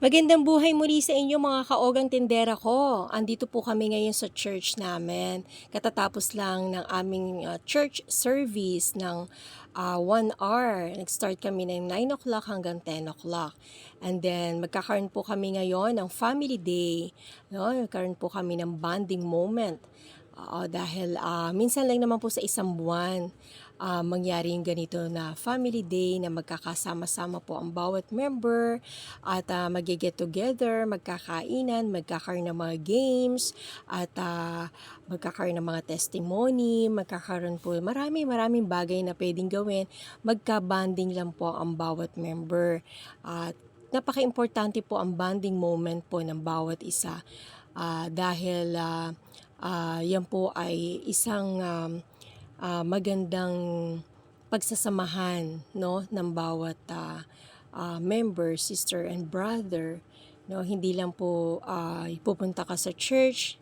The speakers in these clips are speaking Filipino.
Magandang buhay muli sa inyo mga kaogang tindera ko. Andito po kami ngayon sa church namin. Katatapos lang ng aming church service ng 1 hour. Nag-start kami ng 9 o'clock hanggang 10 o'clock. And then magkakaroon po kami ngayon ng family day. No? Magkakaroon po kami ng bonding moment. Dahil minsan lang naman po sa isang buwan mangyari yung ganito na family day na magkakasama-sama po ang bawat member at mag-get together, magkakainan, magkakaroon ng mga games at magkakaroon ng mga testimony, magkakaroon po maraming bagay na pwedeng gawin. Magka-bonding lang po ang bawat member at napaka-importante po ang bonding moment po ng bawat isa dahil yan po ay isang magandang pagsasamahan no ng bawat member, sister and brother. No, hindi lang po pupunta ka sa church,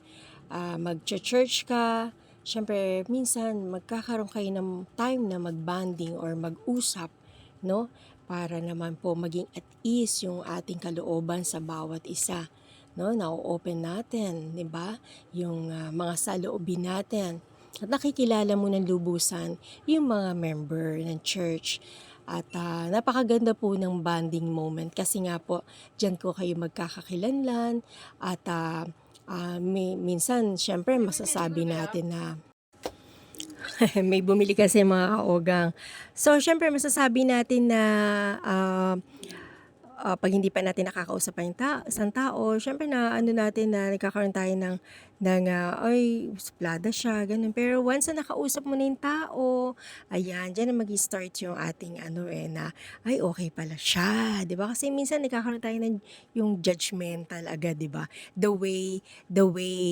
magcha-church ka. Siyempre, minsan magkakaroon kayo ng time na mag-bonding or mag-usap, no? Para naman po maging at ease yung ating kalooban sa bawat isa. No, na-open natin, 'di ba? Yung mga saloobin natin. At nakikilala mo ng lubusan yung mga member ng church. At napakaganda po ng bonding moment kasi nga po diyan ko kayo magkakakilanlan at minsan syempre masasabi natin na may bumili kasi mga kaogang. So syempre masasabi natin na pag hindi pa natin nakakausap pa yung isang tao, syempre na ano natin na nagkakaroon tayo ay, suplada siya, ganun. Pero once na nakausap mo na yung tao, ayan, dyan na mag-start yung ating na, ay, okay pala siya, di ba? Kasi minsan nagkakaroon tayo ng yung judgmental agad, di ba? The way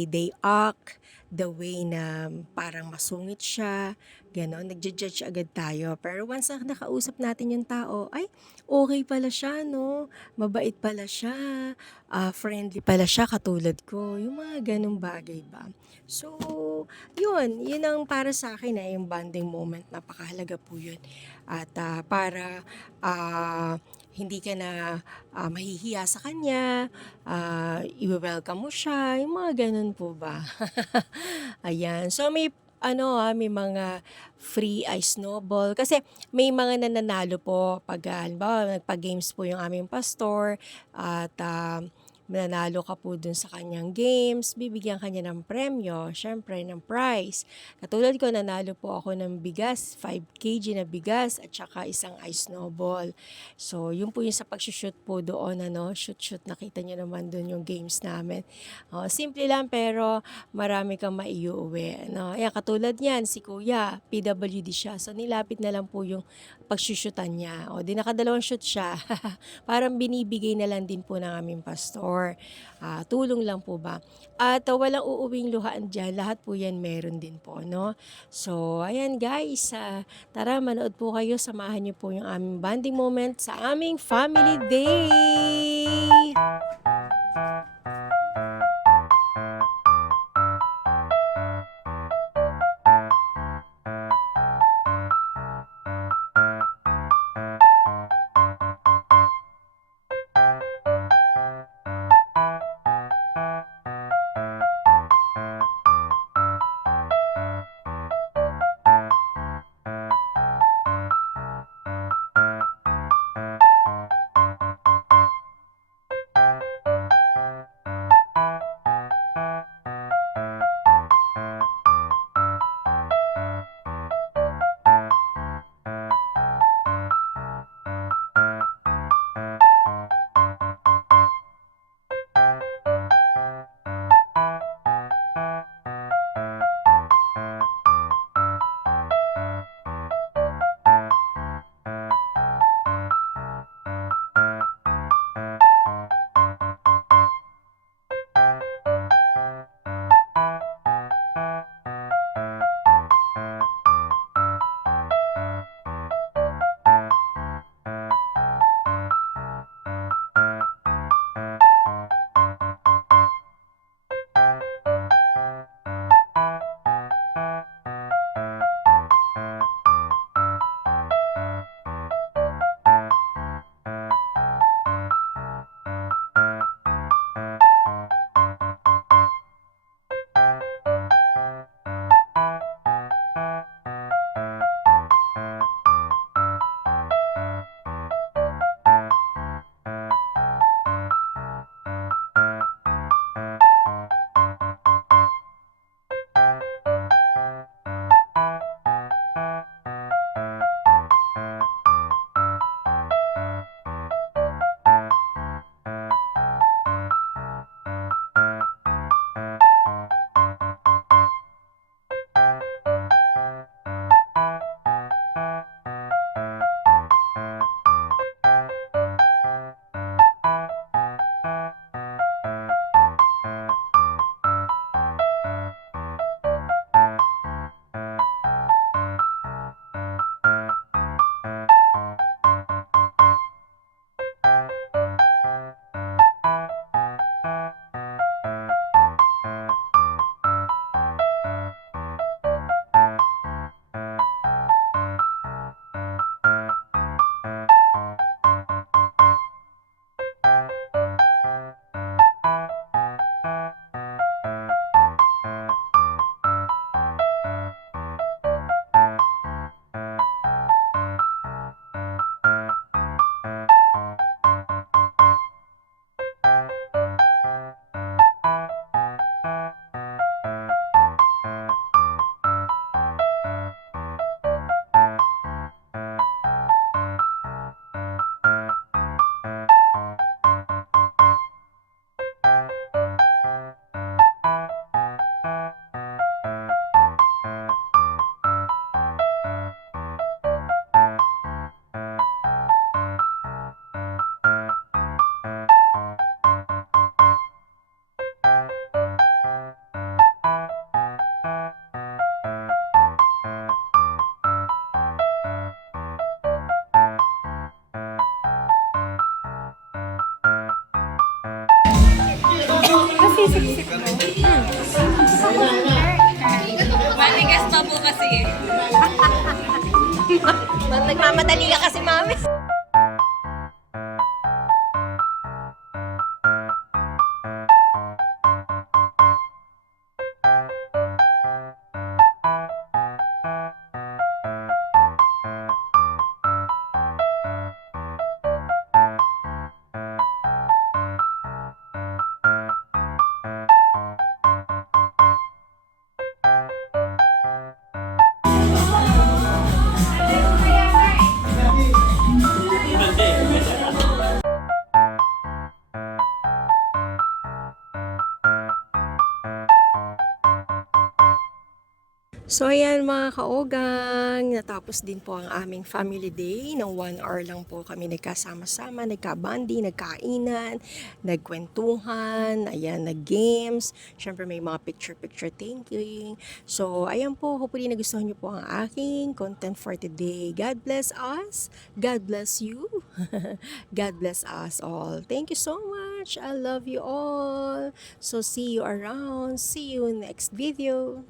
they act, the way na parang masungit siya, gano'n, nagja-judge agad tayo. Pero once na nakausap natin yung tao, ay, okay pala siya, no? Mabait pala siya, friendly pala siya katulad ko, yung mga gano'ng bagay ba. So, yun ang para sa akin yung bonding moment, napakahalaga po yun. At para hindi ka na mahihiya sa kanya, i-welcome mo siya, yung mga ganun po ba. Ayan, so may mga free ice snowball kasi may mga nananalo po pag halimbawa nagpa-games po yung aming pastor at mananalo ka po dun sa kanyang games, bibigyan kanya ng premyo, syempre ng prize. Katulad ko, nanalo po ako ng bigas, 5 kg na bigas at saka isang ice snowball. So, yun po yung sa pag-shoot po doon, shoot, nakita niyo naman dun yung games namin. Simple lang pero marami kang maiuwi. No? Ayan, katulad niyan, si Kuya, PWD siya. So, nilapit na lang po yung pagsusyutan niya. Di nakadalawang shoot siya. Parang binibigay na lang din po ng aming pastor. Tulong lang po ba. At walang uuwing luhaan dyan. Lahat po yan meron din po. No? So, ayan guys. Tara, manood po kayo. Samahan niyo po yung aming bonding moment sa aming family day. Masisip-sip mo. Matigas pa po kasi eh. Nagmamadali ka kasi, mami. So ayan mga kaogang, natapos din po ang aming family day. Ng 1 hour lang po kami nagkasama-sama, nagka-bonding, nagkainan, nagkwentuhan, ayan, nag-games. Siyempre may mga picture-picture taking. So ayan po, hopefully nagustuhan niyo po ang aking content for today. God bless us, God bless you, God bless us all. Thank you so much, I love you all. So see you around, see you in next video.